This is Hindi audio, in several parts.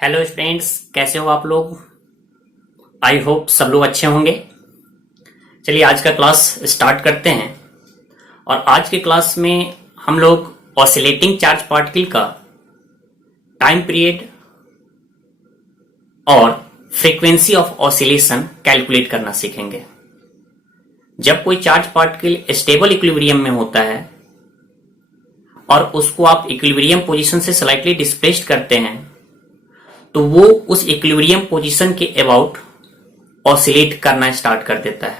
हेलो फ्रेंड्स, कैसे हो आप लोग। आई होप सब लोग अच्छे होंगे। चलिए आज का क्लास स्टार्ट करते हैं। और आज के क्लास में हम लोग ऑसिलेटिंग चार्ज पार्टिकल का टाइम पीरियड और फ्रीक्वेंसी ऑफ ऑसिलेशन कैलकुलेट करना सीखेंगे। जब कोई चार्ज पार्टिकल स्टेबल इक्विलिब्रियम में होता है और उसको आप इक्विलिब्रियम पोजीशन से स्लाइटली डिस्प्लेस्ड करते हैं तो वो उस इक्विलिब्रियम पोजीशन के अबाउट ऑसिलेट करना स्टार्ट कर देता है।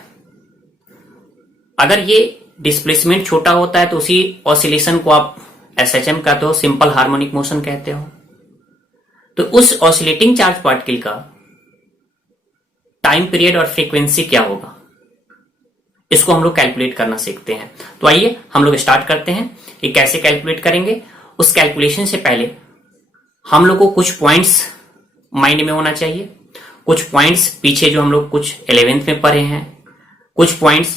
अगर ये डिस्प्लेसमेंट छोटा होता है तो उसी ऑसिलेशन को आप एसएचएम कहते हो, सिंपल हार्मोनिक मोशन कहते हो। तो उस ऑसिलेटिंग चार्ज पार्टिकल का टाइम पीरियड और फ्रीक्वेंसी क्या होगा, इसको हम लोग कैलकुलेट करना सीखते हैं। तो आइए हम लोग स्टार्ट करते हैं कि कैसे कैलकुलेट करेंगे। उस कैलकुलेशन से पहले हम लोग को कुछ पॉइंट्स माइंड में होना चाहिए। कुछ पॉइंट्स पीछे जो हम लोग कुछ 11th में पढ़े हैं, कुछ पॉइंट्स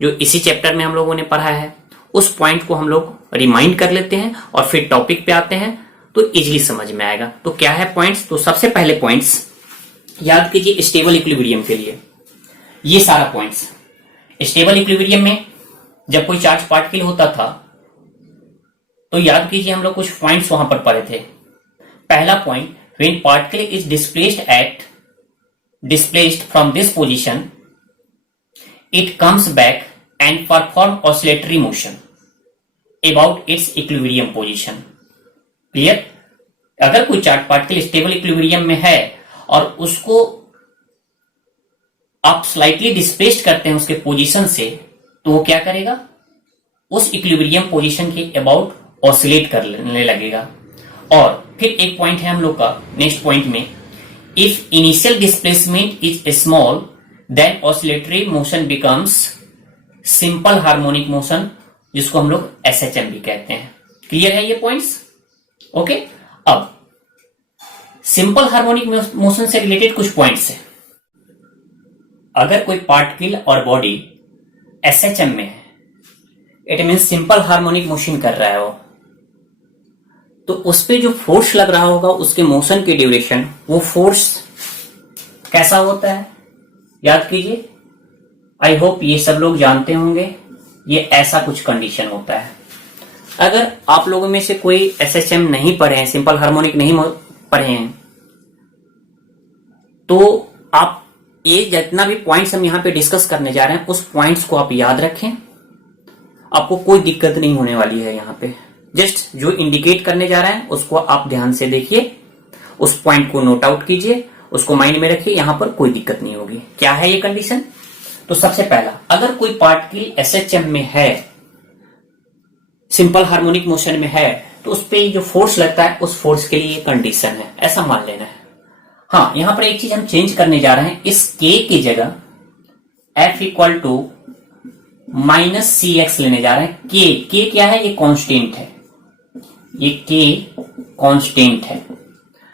जो इसी चैप्टर में हम लोगों ने पढ़ा है, उस पॉइंट को हम लोग रिमाइंड कर लेते हैं और फिर टॉपिक पे आते हैं तो इजीली समझ में आएगा। तो क्या है पॉइंट्स, तो सबसे पहले पॉइंट्स याद कीजिए स्टेबल इक्विलिब्रियम के लिए। ये सारा पॉइंट्स स्टेबल इक्विलिब्रियम में जब कोई चार्ज पार्टिकल होता था तो याद कीजिए हम लोग कुछ पॉइंट्स वहां पर पढ़े थे। पहला point, when particle is displaced from this position, it comes back and perform oscillatory motion about its equilibrium position. Clear? अगर कोई चार्ज पार्टिकल स्टेबल इक्विलिब्रियम में है और उसको आप स्लाइटली डिस्प्लेस्ड करते हैं उसके पोजीशन से, तो वो क्या करेगा, उस इक्विलिब्रियम पोजीशन के अबाउट ऑसिलेट करने लगेगा। और फिर एक पॉइंट है हम लोग का नेक्स्ट पॉइंट में, if initial displacement is small then oscillatory motion becomes simple harmonic motion, जिसको हम लोग एसएचएम भी कहते हैं। क्लियर है ये पॉइंट्स? ओके। अब सिंपल हार्मोनिक मोशन से रिलेटेड कुछ पॉइंट्स है। अगर कोई पार्टिकल और बॉडी एसएचएम में है, it mean simple harmonic motion कर रहा है वो, तो उस पे जो फोर्स लग रहा होगा उसके मोशन की ड्यूरेशन, वो फोर्स कैसा होता है याद कीजिए। आई होप ये सब लोग जानते होंगे। ये ऐसा कुछ कंडीशन होता है। अगर आप लोगों में से कोई एसएचएम नहीं पढ़े हैं, सिंपल हार्मोनिक नहीं पढ़े हैं, तो आप ये जितना भी पॉइंट्स हम यहां पे डिस्कस करने जा रहे हैं उस पॉइंट्स को आप याद रखें। आपको कोई दिक्कत नहीं होने वाली है। यहां पे जस्ट जो इंडिकेट करने जा रहे हैं उसको आप ध्यान से देखिए, उस पॉइंट को नोट आउट कीजिए, उसको माइंड में रखिए, यहां पर कोई दिक्कत नहीं होगी। क्या है ये कंडीशन? तो सबसे पहला, अगर कोई पार्टिकल एसएचएम में है, सिंपल हार्मोनिक मोशन में है, तो उस पर जो फोर्स लगता है उस फोर्स के लिए कंडीशन है, ऐसा मान लेना है। हाँ, यहां पर एक चीज हम चेंज करने जा रहे हैं, इस के की जगह F equal to minus c x लेने जा रहे हैं। के क्या है? ये कांस्टेंट है, ये के कांस्टेंट है।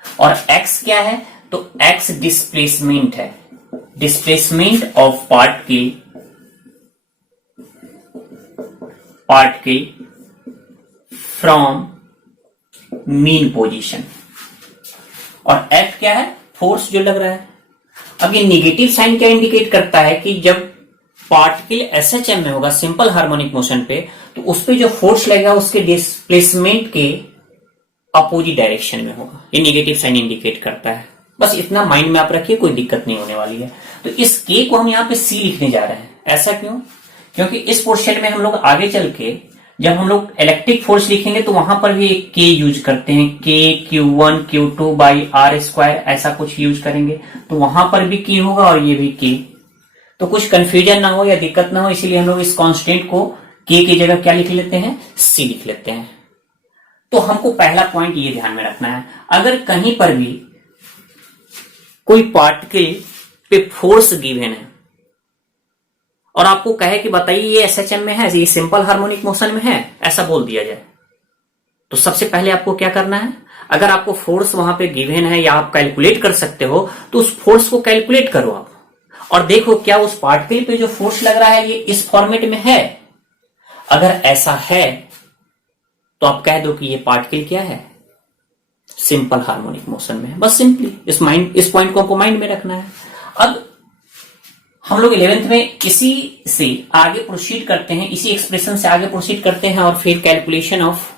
और x क्या है? तो x डिस्प्लेसमेंट है, displacement of particle from mean position. और f क्या है? फोर्स जो लग रहा है। अब ये निगेटिव साइन क्या इंडिकेट करता है कि जब पार्टिकल एसएचएम में होगा सिंपल हार्मोनिक मोशन पे, तो उस पे जो फोर्स लगेगा उसके डिस्प्लेसमेंट के अपोजिट डायरेक्शन में होगा। ये नेगेटिव साइन इंडिकेट करता है। बस इतना माइंड में आप रखिए, कोई दिक्कत नहीं होने वाली है। तो इस के को हम यहाँ पे सी लिखने जा रहे हैं। ऐसा क्यों? क्योंकि इस पोर्शन में हम लोग आगे चल के जब हम लोग इलेक्ट्रिक फोर्स लिखेंगे तो वहां पर भी एक के यूज करते हैं, के Q1 Q2 by are square, ऐसा कुछ यूज करेंगे। तो वहां पर भी के होगा और ये भी के। तो कुछ कंफ्यूजन ना हो या दिक्कत ना हो, इसीलिए हम लोग इस कांस्टेंट को के की जगह क्या लिख लेते हैं? सी लिख लेते हैं। तो हमको पहला पॉइंट ये ध्यान में रखना है, अगर कहीं पर भी कोई पार्टिकल पे फोर्स गिवन है और आपको कहे कि बताइए ये एसएचएम में है, ये सिंपल हार्मोनिक मोशन में है, ऐसा बोल दिया जाए, तो सबसे पहले आपको क्या करना है, अगर आपको फोर्स वहां पे गिवन है या आप कैलकुलेट कर सकते हो तो उस फोर्स को कैलकुलेट करो आप, और देखो क्या उस पार्टिकल पे जो फोर्स लग रहा है ये इस फॉर्मेट में है। अगर ऐसा है तो आप कह दो कि ये पार्टिकल क्या है, सिंपल हार्मोनिक मोशन में है। बस सिंपली इस पॉइंट को हमको माइंड में रखना है। अब हम लोग 11th में इसी से आगे प्रोसीड करते हैं, इसी एक्सप्रेशन से आगे प्रोसीड करते हैं और फिर calculation of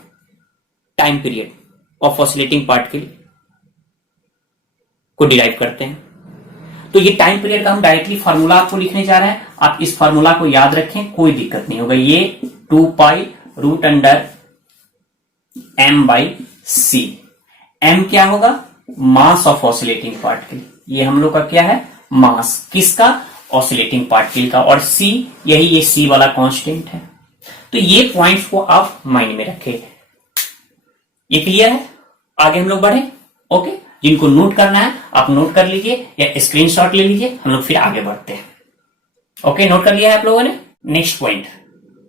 time period of oscillating particle को डिराइव करते हैं। तो ये टाइम पीरियड का हम डायरेक्टली फार्मूला आपको लिखने जा रहे हैं। आप इस फार्मूला को याद रखें, कोई दिक्कत नहीं होगा। ये 2π√m/c। m क्या होगा? Mass of oscillating particle. ये हम लोग का क्या है? मास। किसका? ऑसिलेटिंग पार्टिकल का। और c यही ये c वाला कांस्टेंट है। तो ये पॉइंट्स को आप माइंड में रखें। ये क्लियर है? आगे हम लोग बढ़े। ओके, जिनको नोट करना है आप नोट कर लीजिए या स्क्रीनशॉट ले लीजिए, हम लोग फिर आगे बढ़ते हैं। ओके, नोट कर लिया है आप लोगों ने? नेक्स्ट पॉइंट,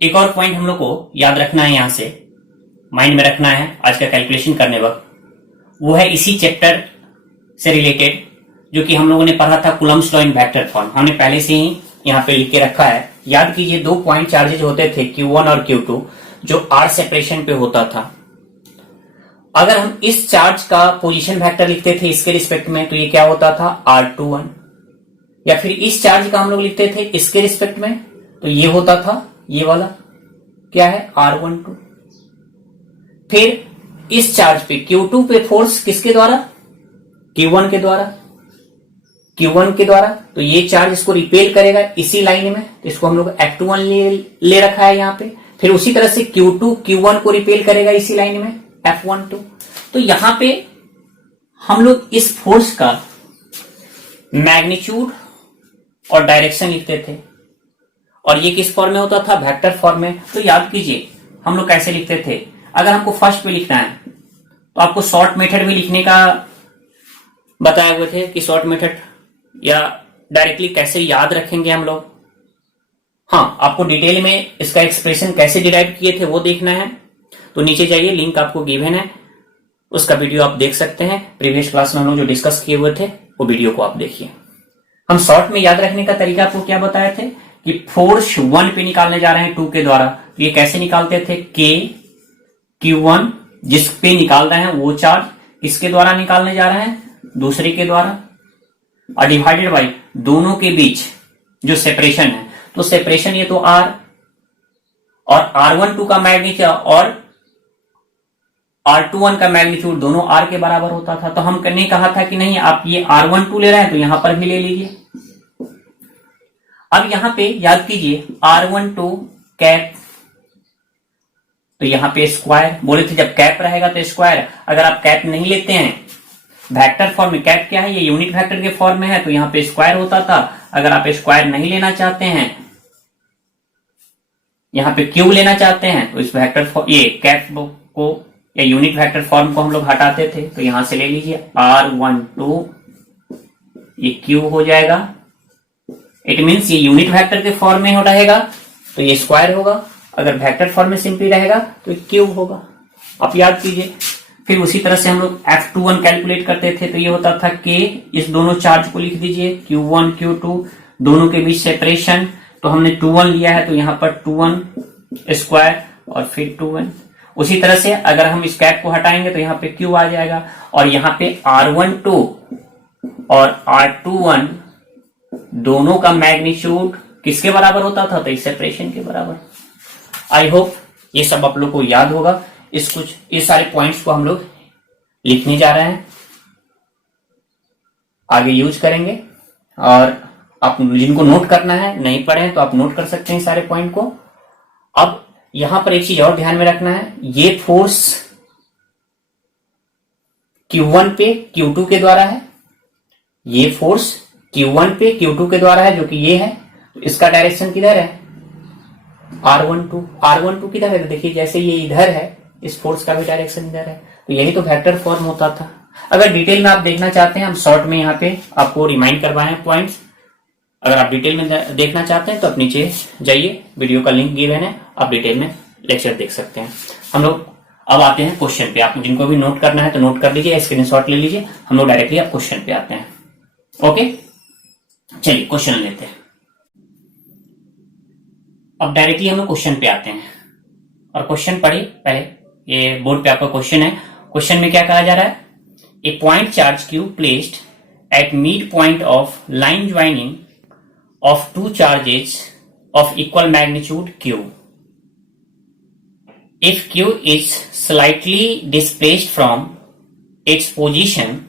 एक और पॉइंट हम लोग को याद रखना है, यहां से माइंड में रखना है आज का कैलकुलेशन करने वक्त। वो है इसी चैप्टर से रिलेटेड जो कि हम लोगों ने पढ़ा था, Coulomb's law in vector form. हमने पहले से ही यहां पे लिख के रखा है। याद कीजिए, 2 पॉइंट चार्जेज होते थे Q1 और Q2 जो R सेपरेशन पे होता था। अगर हम इस चार्ज का पोजीशन वेक्टर लिखते थे इसके रिस्पेक्ट में तो ये क्या होता था? R21। या फिर इस चार्ज का हम लोग लिखते थे इसके रिस्पेक्ट में तो ये होता था, ये वाला क्या है? R12। फिर इस चार्ज पे Q2 पे फोर्स किसके द्वारा? Q1 के द्वारा। Q1 के द्वारा तो ये चार्ज इसको रिपेल करेगा इसी लाइन में, तो इसको हम लोग F21 ले रखा है यहाँ पे। फिर उसी तरह से Q2 Q1 को रिपेल करेगा इसी लाइन में, F12। तो यहां पे हम लोग इस फोर्स का मैग्नीट्यूड और डायरेक्शन लिखते थे और ये किस फॉर्म में होता था? वेक्टर फॉर्म में। तो याद कीजिए हम लोग कैसे लिखते थे। अगर हमको फर्स्ट पे लिखना है तो आपको शॉर्ट मेथड में लिखने का बताए हुए थे कि शॉर्ट मेथड या डायरेक्टली कैसे याद रखेंगे हम लोग। हाँ, आपको डिटेल में इसका एक्सप्रेशन कैसे डिराइव किए थे वो देखना है तो नीचे जाइए, लिंक आपको गिवन है, उसका वीडियो आप देख सकते हैं। प्रीवियस क्लास में हम लोग जो डिस्कस किए हुए थे वो वीडियो को आप देखिए। हम शॉर्ट में याद रखने का तरीका आपको क्या बताए थे कि फोर्स 1 पे निकालने जा रहे हैं 2 के द्वारा। तो ये कैसे निकालते थे? Q1 जिस पे निकाल रहे हैं वो चार्ज किसके द्वारा निकालने जा रहे हैं? दूसरे के द्वारा, और डिवाइडेड बाई दोनों के बीच जो सेपरेशन है। तो सेपरेशन ये तो R और R12 का मैग्नीट्यूड और R21 का मैग्नीट्यूड दोनों R के बराबर होता था। तो हम ने कहा था कि नहीं, आप ये R12 ले रहे हैं तो यहां पर भी ले लीजिए। अब यहां पे याद कीजिए R12 कैप, तो यहां पे स्क्वायर बोले थे, जब कैप रहेगा तो स्क्वायर। अगर आप कैप नहीं लेते हैं वेक्टर फॉर्म में, कैप क्या है? ये यूनिट वेक्टर के फॉर्म में है तो यहां पे स्क्वायर होता था। अगर आप स्क्वायर नहीं लेना चाहते हैं, यहां पे क्यूब लेना चाहते हैं तो इस वेक्टर ये कैप को या यूनिट वेक्टर फॉर्म को हम लोग हटाते थे। तो यहां से ले लीजिए R12, ये क्यूब हो जाएगा। इट मीन्स ये यूनिट वेक्टर के फॉर्म में रहेगा तो ये स्क्वायर होगा, अगर वेक्टर फॉर्म में सिंपली रहेगा तो क्यूब होगा। आप याद कीजिए। फिर उसी तरह से हम लोग F21 कैलकुलेट करते थे तो ये होता था K, इस दोनों चार्ज को लिख दीजिए, Q1 Q2 दोनों के बीच सेपरेशन। तो हमने 2-1 लिया है तो यहां पर 2-1 स्क्वायर और फिर 2-1। उसी तरह से अगर हम इस कैप को हटाएंगे तो यहाँ पे Q आ जाएगा और यहाँ पे R12 और R21 दोनों का मैग्नीट्यूड किसके बराबर होता था? तो इस सेपरेशन के बराबर। आई होप ये सब आप लोग को याद होगा। इस सारे पॉइंट्स को हम लोग लिखने जा रहे हैं, आगे यूज करेंगे। और आप जिनको नोट करना है, नहीं पढ़े तो आप नोट कर सकते हैं सारे पॉइंट को। अब यहां पर एक चीज और ध्यान में रखना है, ये फोर्स Q1 पे Q2 के द्वारा है, ये फोर्स Q1 पे Q2 के द्वारा है जो कि ये है। तो इसका डायरेक्शन किधर है? R12 किधर है? देखिए जैसे ये इधर है, इस फोर्स का भी डायरेक्शन इधर है। तो यही तो वेक्टर फॉर्म होता था। अगर डिटेल में आप देखना चाहते हैं, हम शॉर्ट में यहाँ पे आपको रिमाइंड करवाए हैं पॉइंट्स। अगर आप डिटेल में देखना चाहते हैं तो आप नीचे जाइए, वीडियो का लिंक गिवन है, आप डिटेल में लेक्चर देख सकते हैं। हम लोग अब आते हैं क्वेश्चन पे। आप जिनको भी नोट करना है तो नोट कर लीजिए, स्क्रीनशॉट ले लीजिए। हम लोग डायरेक्टली अब क्वेश्चन पे आते हैं। ओके, चलिए क्वेश्चन लेते हैं। अब डायरेक्टली हम लोग क्वेश्चन पे आते हैं और क्वेश्चन पढ़िए पहले। ये बोर्ड पे आपका क्वेश्चन है। क्वेश्चन में क्या कहा जा रहा है? A point charge q placed at midpoint of line joining of two charges of equal magnitude q. If q is slightly displaced from its position,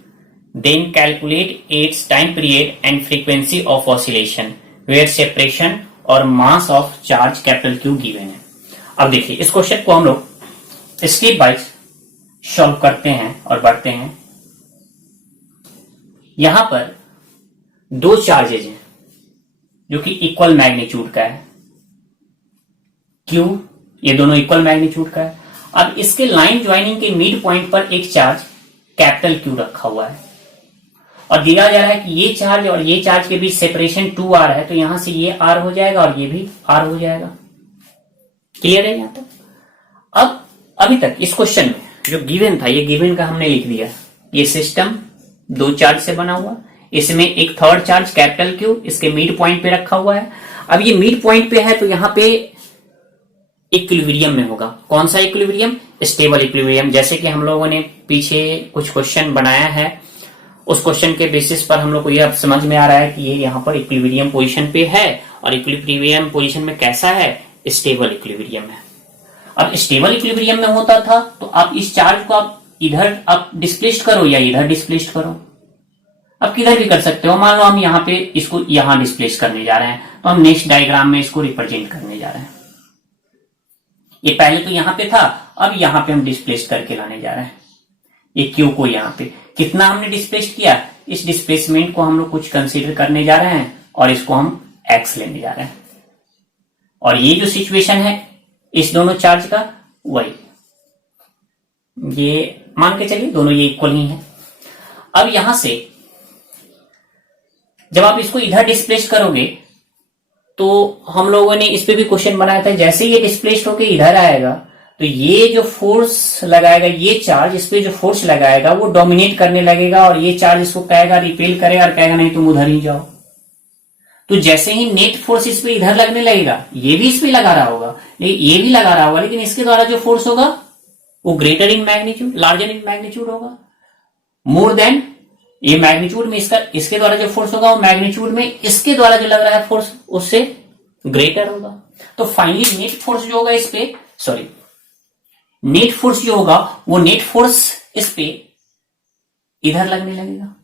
then calculate its time period and frequency of oscillation where separation और mass of charge capital Q given है. अब देखिए इस क्वेश्चन को हम लोग स्टेप बाइज सॉल्व करते हैं और बढ़ते हैं. यहां पर दो चार्जेज हैं जो कि इक्वल मैग्नीट्यूड का है. Q ये दोनों इक्वल मैग्नीट्यूड का है. अब इसके लाइन ज्वाइनिंग के मिड पॉइंट पर एक चार्ज कैपिटल Q रखा हुआ है और दिया जा रहा है कि ये चार्ज और ये चार्ज के बीच सेपरेशन 2r है, तो यहां से ये r हो जाएगा और ये भी r हो जाएगा. क्लियर है यहां तक? अब अभी तक इस क्वेश्चन में जो गिवन था, ये गिवन का हमने लिख दिया. ये सिस्टम दो चार्ज से बना हुआ, इसमें एक थर्ड चार्ज कैपिटल Q इसके मिड पॉइंट पे रखा हुआ है. अब ये मिड पॉइंट पे है तो यहां पे इक्विलिब्रियम में होगा. कौन सा इक्विलिब्रियम? Stable equilibrium. जैसे कि हम लोगों ने पीछे कुछ क्वेश्चन बनाया है, उस क्वेश्चन के बेसिस पर हम लोग को ये अब समझ में आ रहा है कि ये यहाँ पर इक्विलिब्रियम पोजीशन पे है. और इक्विलिब्रियम पोजीशन में कैसा है? स्टेबल इक्विलिब्रियम है. अब स्टेबल इक्विलिब्रियम में होता था तो आप इस चार्ज को आप इधर आप डिस्प्लेस्ड करो या इधर डिस्प्लेस्ड करो, आप किधर भी कर सकते हो. मान लो हम यहाँ पे इसको यहाँ डिस्प्लेस करने जा रहे हैं, तो हम नेक्स्ट डायग्राम में इसको रिप्रेजेंट करने जा रहे हैं. ये पहले तो यहाँ पे था, अब यहाँ पे हम डिस्प्लेस करके लाने जा रहे हैं. ये क्यू को यहाँ पे कितना हमने डिस्प्लेस किया, इस डिस्प्लेसमेंट को हम लोग कुछ कंसीडर करने जा रहे हैं और इसको हम एक्स लेने जा रहे हैं. और ये जो सिचुएशन है इस दोनों चार्ज का, वही ये मान के चलिए दोनों ये इक्वल ही है. अब यहां से जब आप इसको इधर डिस्प्लेस करोगे तो हम लोगों ने इस पे भी क्वेश्चन बनाया था, जैसे ये डिस्प्लेस्ड होके इधर आएगा तो ये जो फोर्स लगाएगा, ये चार्ज इस पे जो फोर्स लगाएगा वो डोमिनेट करने लगेगा और ये चार्ज इसको कहेगा, रिपेल करेगा और कहेगा नहीं तुम उधर ही जाओ. तो जैसे ही नेट फोर्स इस पे इधर लगने लगेगा, ये भी इस पे लगा रहा होगा, ये भी लगा रहा होगा, लेकिन इसके द्वारा जो फोर्स होगा वो greater in magnitude, larger in magnitude होगा, मोर देन ये मैग्नीट्यूड में इसका, इसके द्वारा जो फोर्स होगा वो मैग्नीट्यूड में इसके द्वारा जो लग रहा है फोर्स उससे ग्रेटर होगा. तो फाइनली नेट फोर्स जो होगा इस पे, सॉरी नेट फोर्स जो होगा वो नेट फोर्स इस पे इधर लगने लगेगा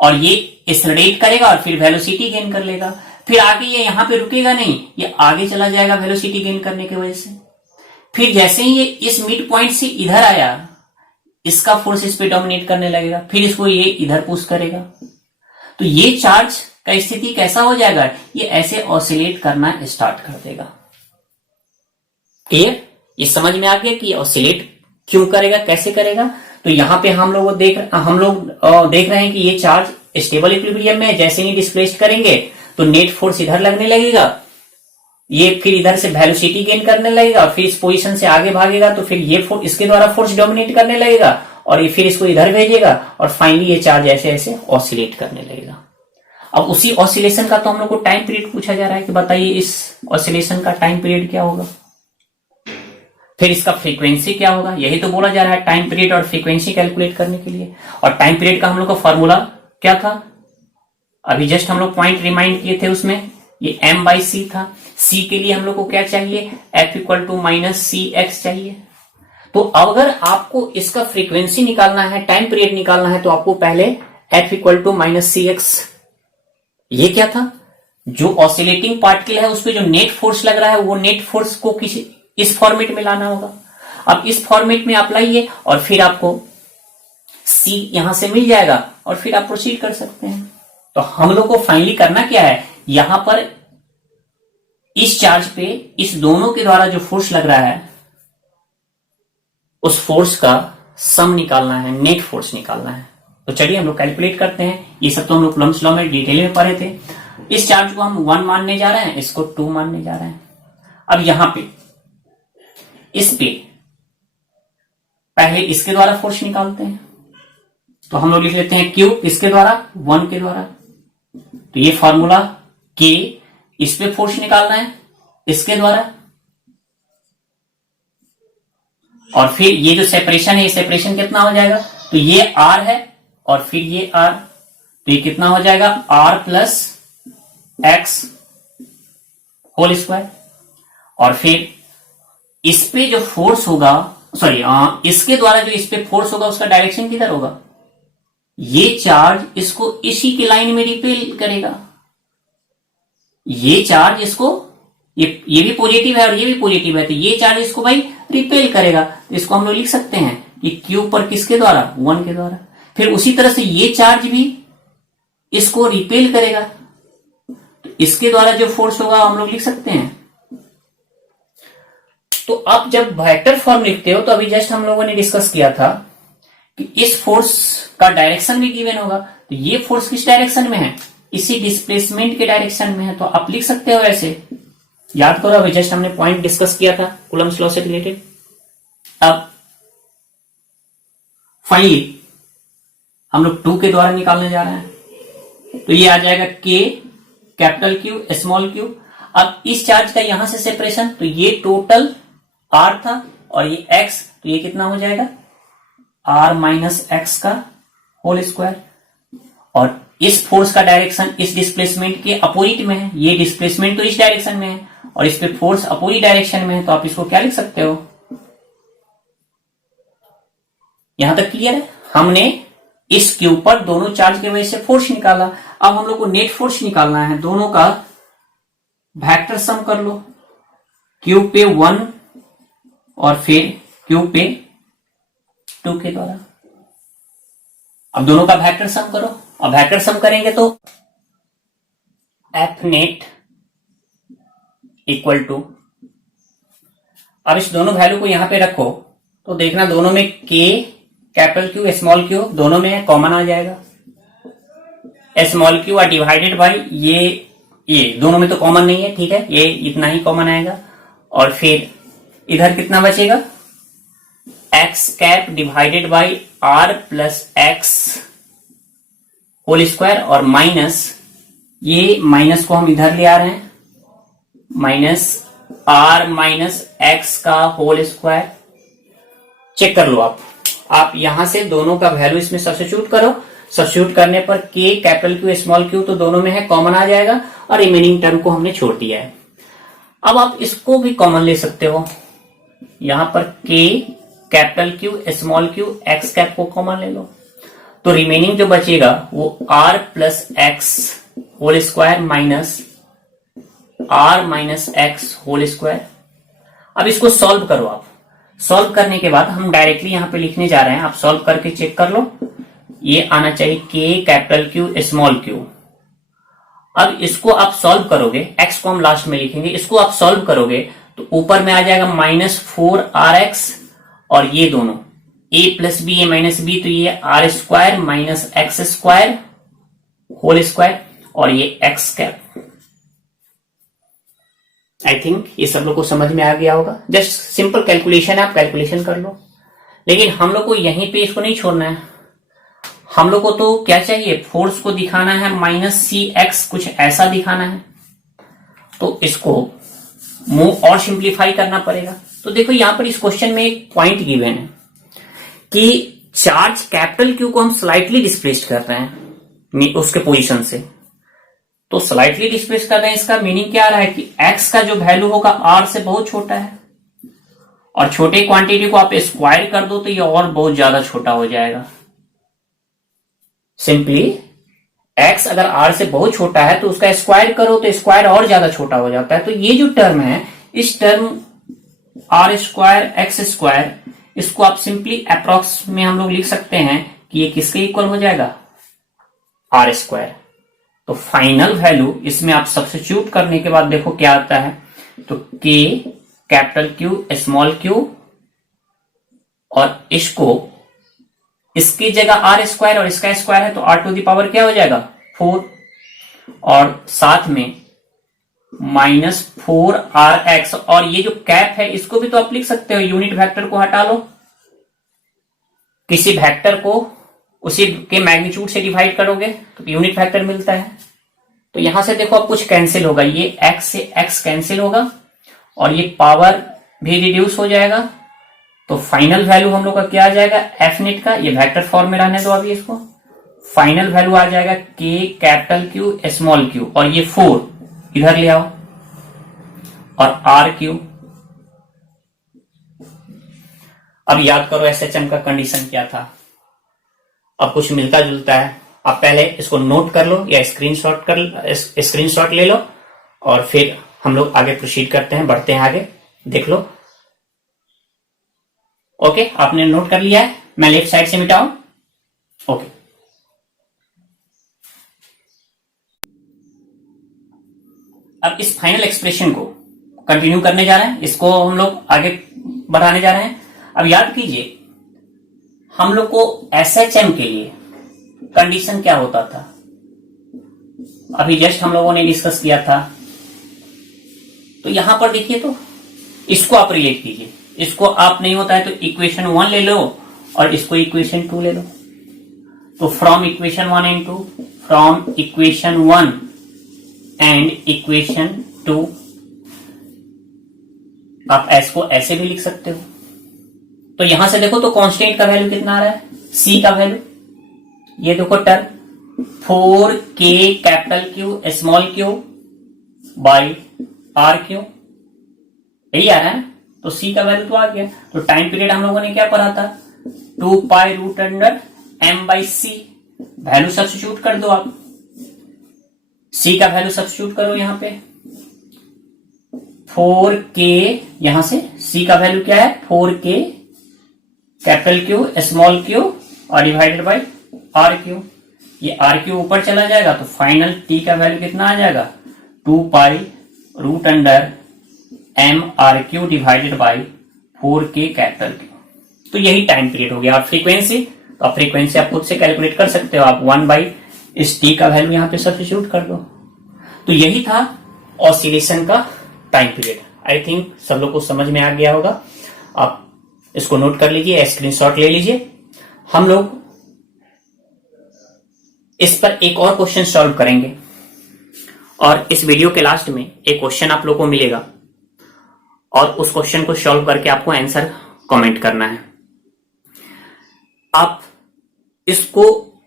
और ये एक्सेलरेट करेगा और फिर वेलोसिटी गेन कर लेगा. फिर आगे ये यहां पे रुकेगा नहीं, ये आगे चला जाएगा वेलोसिटी गेन करने की वजह से. फिर जैसे ही ये इस मिड पॉइंट से इधर आया, इसका फोर्स इस पे डोमिनेट करने लगेगा, फिर इसको ये इधर पुश करेगा. तो ये चार्ज का स्थिति कैसा हो जाएगा, ये ऐसे ऑसिलेट करना स्टार्ट कर देगा. क्लियर? ये समझ में आ गया कि ऑसिलेट क्यों करेगा, कैसे करेगा. तो यहां पे हम लोग देख रहे हैं कि ये चार्ज स्टेबल इक्विलिब्रियम में, जैसे ही डिस्प्लेस्ड करेंगे तो नेट फोर्स इधर लगने लगेगा, ये फिर इधर से वेलोसिटी गेन करने लगेगा, फिर इस पोजीशन से आगे भागेगा तो फिर ये फोर्स इसके द्वारा फोर्स डोमिनेट करने लगेगा और ये फिर इसको इधर भेजेगा और फाइनली ये चार्ज ऐसे ऐसे ऑसिलेट करने लगेगा. अब उसी ऑसिलेशन का तो हम लोग को टाइम पीरियड पूछा जा रहा है कि बताइए इस ऑसिलेशन का टाइम पीरियड क्या होगा, फिर इसका फ्रीक्वेंसी क्या होगा. यही तो बोला जा रहा है टाइम पीरियड और फ्रीक्वेंसी कैलकुलेट करने के लिए. और टाइम पीरियड का हम लोग का फॉर्मूला क्या था, अभी जस्ट हम लोग पॉइंट रिमाइंड किए थे, उसमें ये m/c था. c के लिए हम लोग को क्या चाहिए, f = -cx चाहिए. तो अगर आपको इसका फ्रीक्वेंसी निकालना है, टाइम पीरियड निकालना है, तो आपको पहले f = -cx, ये क्या था, जो ऑसिलेटिंग पार्टिकल है उस पर जो नेट फोर्स लग रहा है वो नेट फोर्स को किसी इस फॉर्मेट में लाना होगा. अब इस फॉर्मेट में आप लाइए और फिर आपको c यहां से मिल जाएगा और फिर आप प्रोसीड कर सकते हैं. तो हम लोग को फाइनली करना क्या है, यहां पर इस चार्ज पे इस दोनों के द्वारा जो फोर्स लग रहा है उस फोर्स का सम निकालना है, नेट फोर्स निकालना है. तो चलिए हम लोग कैलकुलेट करते हैं. ये सब तो हम लोग कुलम्ब्स लॉ में डिटेल में पढ़े थे. इस चार्ज को हम 1 मानने जा रहे हैं, इसको 2 मानने जा रहे हैं. अब यहां पे इस पे पहले इसके द्वारा फोर्स निकालते हैं, तो हम लोग लिख लेते हैं Q इसके द्वारा, 1 के द्वारा. तो ये फॉर्मूला K, इस पे फोर्स निकालना है इसके द्वारा, और फिर ये जो सेपरेशन है, ये सेपरेशन कितना हो जाएगा तो ये r है और फिर ये r, तो ये कितना हो जाएगा r plus x whole square. और फिर इस पे जो फोर्स होगा, सॉरी इसके द्वारा जो इस पे फोर्स होगा उसका डायरेक्शन किधर होगा, ये चार्ज इसको इसी की लाइन में रिपेल करेगा। ये चार्ज इसको, ये भी पॉजिटिव है और ये भी पॉजिटिव है, तो ये चार्ज इसको भाई रिपेल करेगा। तो इसको हम लोग लिख सकते हैं कि क्यू पर किसके द्वारा, 1 के द्वारा। फिर उसी तरह से ये चार्ज भी इसको रिपेल करेगा, तो इसके द्वारा जो फोर्स होगा हम लोग लिख सकते हैं। तो अब जब वेक्टर फॉर्म लिखते हो तो अभी जस्ट हम लोगों ने डिस्कस किया था कि इस फोर्स का डायरेक्शन भी गिवन होगा, तो ये फोर्स किस डायरेक्शन में है, इसी डिस्प्लेसमेंट के डायरेक्शन में है। तो आप लिख सकते हो ऐसे, याद करो अभी जस्ट हमने पॉइंट डिस्कस किया था कूलम्स लॉ से रिलेटेड। अब फाइनली हम लोग 2 के द्वारा निकालने जा रहे हैं, तो ये आ जाएगा K capital Q small q। अब इस चार्ज का यहां से सेपरेशन, तो ये टोटल R था और ये X, तो ये कितना हो जाएगा R माइनस एक्स का होल स्क्वायर। और इस फोर्स का डायरेक्शन इस डिस्प्लेसमेंट के अपोजिट में है, ये डिस्प्लेसमेंट तो इस डायरेक्शन में है और इस पे फोर्स अपोजिट डायरेक्शन में है, तो आप इसको क्या लिख सकते हो, यहां तक क्लियर है। हमने इस क्यू पर दोनों चार्ज की वजह से फोर्स निकाला, अब हम लोग को नेट फोर्स निकालना है। दोनों का वेक्टर सम कर लो, क्यू पे 1 और फिर क्यू पे 2 के द्वारा। अब दोनों का वेक्टर सम करो, और वेक्टर सम करेंगे तो एफ नेट इक्वल टू, अब इस दोनों वैल्यू को यहां पे रखो तो देखना दोनों में K capital Q small q दोनों में कॉमन आ जाएगा। Small q r divided by ये दोनों में तो कॉमन नहीं है, ठीक है, ये इतना ही कॉमन आएगा। और फिर इधर कितना बचेगा, x cap divided by r plus x whole square, और माइनस, ये माइनस को हम इधर ले आ रहे हैं, माइनस r माइनस एक्स का होल स्क्वायर। चेक कर लो आप यहां से दोनों का वैल्यू इसमें सब्स्टिट्यूट करो, सब्स्टिट्यूट करने पर K capital Q small q तो दोनों में है, कॉमन आ जाएगा, और रिमेनिंग टर्म को हमने छोड़ दिया है। अब आप इसको भी कॉमन ले सकते हो, यहां पर K capital Q small q x cap को कॉमन ले लो, तो रिमेनिंग जो बचेगा वो r plus x whole square minus r minus x whole square. अब इसको सॉल्व करो आप, सॉल्व करने के बाद हम डायरेक्टली यहां पे लिखने जा रहे हैं, आप सॉल्व करके चेक कर लो, ये आना चाहिए K capital Q small q। अब इसको आप सॉल्व करोगे, x को हम लास्ट में लिखेंगे, इसको आप सॉल्व करोगे तो ऊपर में आ जाएगा -4rx, और ये दोनों a plus b, a minus b, तो ये r square minus x square whole square, और ये x कैप। आई थिंक ये सब लोग को समझ में आ गया होगा। जस्ट सिंपल कैलकुलेशन है, आप कैलकुलेशन कर लो। लेकिन हम लोग को यहीं पे इसको नहीं छोड़ना है, हम लोग को तो क्या चाहिए, फोर्स को दिखाना है -cx, कुछ ऐसा दिखाना है, तो इसको मूव और सिंप्लीफाई करना पड़ेगा। तो देखो यहां पर इस क्वेश्चन में एक पॉइंट गिवन है कि चार्ज कैपिटल Q को हम स्लाइटली डिस्प्लेस कर रहे हैं उसके पोजीशन से, तो स्लाइटली डिस्प्लेस कर रहे हैं, इसका मीनिंग क्या आ रहा है कि x का जो वैल्यू होगा r से बहुत छोटा है, और छोटे क्वांटिटी को आप स्क्वायर कर दो तो ये और बहुत ज्यादा छोटा हो जाएगा। सिंपली x अगर r से बहुत छोटा है तो उसका स्क्वायर करो तो स्क्वायर और ज्यादा छोटा हो जाता है। तो ये जो टर्म है, इस term r square x square, इसको आप सिंपली अप्रॉक्स में हम लोग लिख सकते हैं कि ये किसके इक्वल हो जाएगा, r स्क्वायर। तो फाइनल वैल्यू इसमें आप सब्स्टिट्यूट करने के बाद देखो क्या आता है, तो K capital Q small q, और इसकी जगह r स्क्वायर और इसका स्क्वायर है तो r टू द पावर क्या हो जाएगा 4, और साथ में -4rx, और ये जो कैप है इसको भी तो आप लिख सकते हो, यूनिट वेक्टर को हटा लो, किसी वेक्टर को उसी के मैग्नीट्यूड से डिवाइड करोगे तो यूनिट वेक्टर मिलता है। तो यहां से देखो अब कुछ कैंसिल होगा, ये x से x कैंसिल होगा और ये पावर भी रिड्यूस हो जाएगा, तो फाइनल वैल्यू हम लोग का क्या आ जाएगा, एफ नेट का, ये वेक्टर फॉर्म में रहने दो अभी इसको। फाइनल वैल्यू आ जाएगा के कैपिटल क्यू स्मॉल क्यू, और ये 4 इधर ले आओ, और आर क्यू। अब याद करो एसएचएम का कंडीशन क्या था। अब कुछ मिलता जुलता है, अब पहले इसको नोट कर लो या स्क्रीनशॉट ले लो, और फिर हम लोग आगे प्रोसीड करते हैं, बढ़ते हैं आगे। देख लो। ओके, आपने नोट कर लिया है, मैं लेफ्ट साइड से मिटाऊं। ओके, अब इस फाइनल एक्सप्रेशन को कंटिन्यू करने जा रहे हैं, इसको हम लोग आगे बढ़ाने जा रहे हैं। अब याद कीजिए, हम लोग को एसएचएम के लिए कंडीशन क्या होता था, अभी जस्ट हम लोगों ने डिस्कस किया था। तो यहां पर देखिए, तो इसको आप रिलेट कीजिए, इसको आप नहीं होता है तो इक्वेशन 1 ले लो और इसको इक्वेशन 2 ले लो। तो from equation 1 and 2, from equation 1 and equation 2, आप इसको ऐसे भी लिख सकते हो। तो यहां से देखो तो कांस्टेंट का वैल्यू कितना आ रहा है, सी का वैल्यू, ये देखो term 4k capital q small q by r q, यही आ रहा है ना। तो सी का वैल्यू तो आ गया। तो टाइम पीरियड हम लोगों ने क्या पढ़ा था, 2 pi root under M by C. Value substitute कर दो आप, सी का वैल्यू सब्स्टिट्यूट करो यहां पे, 4k, यहां से सी का वैल्यू क्या है, 4k capital q small Q और डिवाइडेड बाई आर क्यू। ये आर क्यू ऊपर चला जाएगा तो फाइनल टी का वैल्यू कितना आ जाएगा, 2 pi root under M R Q divided by 4k capital Q. तो यही टाइम पीरियड हो गया। और फ्रीक्वेंसी, तो आप फ्रीक्वेंसी आप खुद से कैलकुलेट कर सकते हो, आप 1 बाई इस टी का वैल्यू यहां पे सब्स्टिट्यूट कर दो। तो यही था ऑसिलेशन का टाइम पीरियड। आई थिंक सब लोग को समझ में आ गया होगा। आप इसको नोट कर लीजिए, स्क्रीनशॉट ले लीजिए। हम लोग इस पर एक और क्वेश्चन सॉल्व करेंगे, और इस वीडियो के लास्ट में एक क्वेश्चन आप लोग को मिलेगा, और उस क्वेश्चन को सॉल्व करके आपको आंसर कमेंट करना है। आप इसको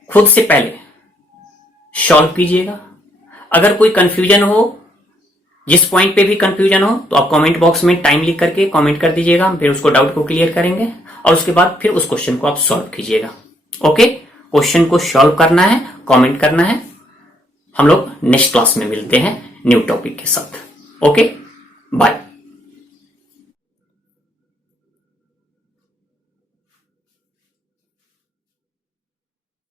खुद से पहले सॉल्व कीजिएगा। अगर कोई कंफ्यूजन हो, जिस पॉइंट पे भी कंफ्यूजन हो, तो आप कमेंट बॉक्स में टाइम लिख करके कमेंट कर दीजिएगा, हम फिर उसको डाउट को क्लियर करेंगे, और उसके बाद फिर उस क्वेश्चन को आप सॉल्व कीजिएगा। ओके, क्वेश्चन को सॉल्व करना है, कमेंट करना है। हम लोग नेक्स्ट क्लास में मिलते हैं न्यू टॉपिक के साथ। Okay, bye.